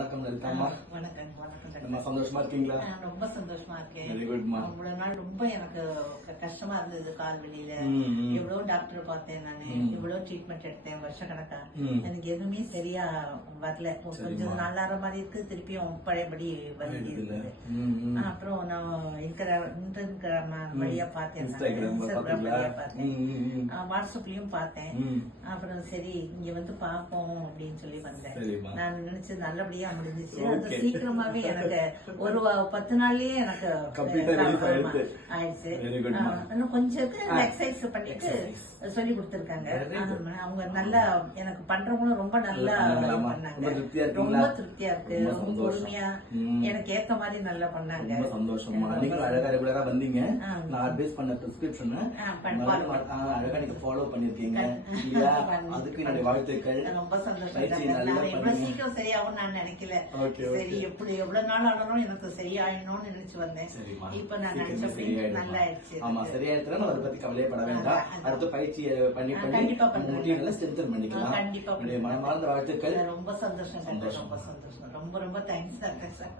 வணக்கம் லலிதாம்மா. வணக்கம். நம்ம சந்தோஷமா இருக்கீங்களா? ரொம்ப சந்தோஷமா இருக்கேன். வெரி குட்மா. இவ்வளவு நாள் ரொம்ப எனக்கு கஷ்டமா இருந்தது கால் வலியில. எவ்வளவு டாக்டர் பார்த்தேன் நானு, எவ்வளவு ட்ரீட்மெண்ட் எடுத்தேன் வருஷக்கணக்கா. எனக்கு எதுவுமே சரியா வரல. கொஞ்சம் நல்லாற மாதிரி இருக்கு, திருப்பியும் பழையபடி வலி இருக்குது. அப்புறம் நான் இன்ஸ்டாகிராம் வழியா பார்த்தேன், இன்ஸ்டாகிராம் வழியா பார்த்தேன், வாட்ஸ்அப்லயும் பார்த்தேன். அப்புறம் சரி இங்க வந்து பாப்போம் அப்படின்னு சொல்லி வந்தேன். நான் நினைச்சது நல்லபடியா முடிஞ்சிச்சு. அது சீக்கிரமாவே எனக்கு ஒரு 10 நாள்லயே எனக்கு ஆயிடுச்சு. இன்னும் கொஞ்சம் எக்ஸசைஸ் பண்ணிட்டு சொல்லி கொடுத்திருக்காங்க. அவங்க நல்லா எனக்கு பண்றவங்களும் ரொம்ப நல்லா பண்ணாங்க. ரொம்ப திருப்தியா இருக்கு, ரொம்ப பொறுமையா எனக்கு ஏத்த மாதிரி நல்லா பண்ணாங்க. சந்தோஷமா. நீங்க அழகா ரெகுலரா வந்தீங்க. நான் அட்வைஸ் பண்ண பிரிஸ்கிரிப்ஷன் அழகா நீங்க ஃபாலோ பண்ணிருக்கீங்க. அதுக்கு என்னுடைய வாழ்த்துக்கள். ரொம்ப சந்தோஷம். எவ்வளவு சீக்கிரம் சரியாகும் நான் நினைக்கல. சரி எப்படி எவ்வளவு நாள் ஆனாலும் எனக்கு சரியாயிடணும்னு நினைச்சு வந்தேன். இப்ப நான் நினைச்சபடி நல்லா ஆயிடுச்சு. ஆமா, சரியாயிடுச்சுன்னா அதை பத்தி கவலையப்பட வேண்டாம். அடுத்த பயிற்சி பண்ணி நல்லா ஸ்ட்ரென்தன் பண்ணிக்கலாம். கண்டிப்பா மனமார்ந்த வாழ்த்துக்கள். ரொம்ப சந்தோஷம். ரொம்ப சந்தோஷம். ரொம்ப ரொம்ப தேங்க்ஸ் டாக்டர் சார்.